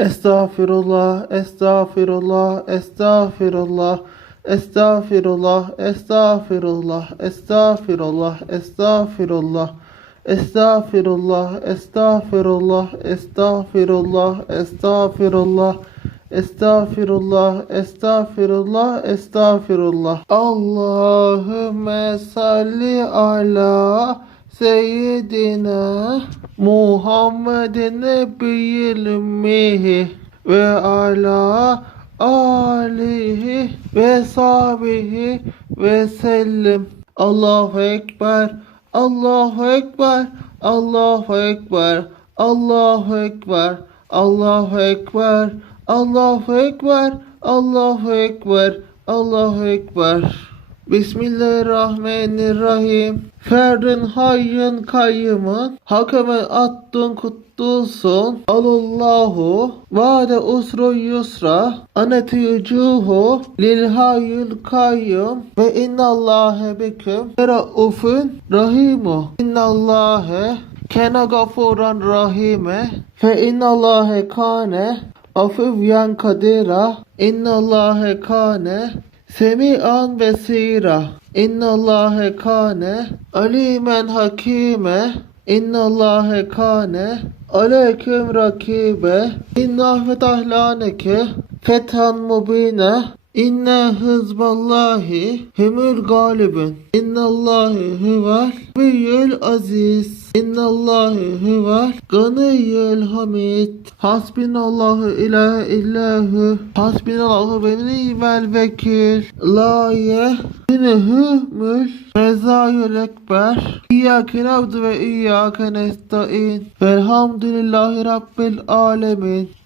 Estağfirullah, estağfirullah, estağfirullah, estağfirullah, estağfirullah, estağfirullah, estağfirullah, estağfirullah, estağfirullah, estağfirullah, estağfirullah, estağfirullah, estağfirullah, estağfirullah. Allahümme salli ala seyyidina Muhammedin Nebiyyil Ümmihi ve ala alihi ve sahbihi ve sellim. Allahu Ekber, Allahu Ekber, Allahu Ekber, Allahu Ekber, Allahu Ekber, Allahu Ekber, Allahu Ekber, Allahu Ekber. Bismillahirrahmanirrahim. Ferdin hayyın kayyımın hakemen attın kutlusun. Allahu vade usru yusra aneti yucuhu lil hayyül kayyum ve innallâhe biküm raufun rahimu. İnnallâhe kene gafuran rahime fe innallâhe kane afivyen kadira innallâhe kane Semi'an besira. İnnallâhe kâne alimen hakime. İnnallâhe kâne aleyküm rakibe. İnna fetahlâneke fethan mubine. İnne hızballahi hümül galibin. İnnallâhi huvel biyyül aziz. İnnallâhi huvel ganiyyül hamid. Hasbinallahu ilahe illahu. Hasbinallahu ve ni'mel vekil. La yehnehümül mezayül ekber. İyyâke nabdu ve iyyâke nesta'in. Velhamdülillahi rabbil alemin.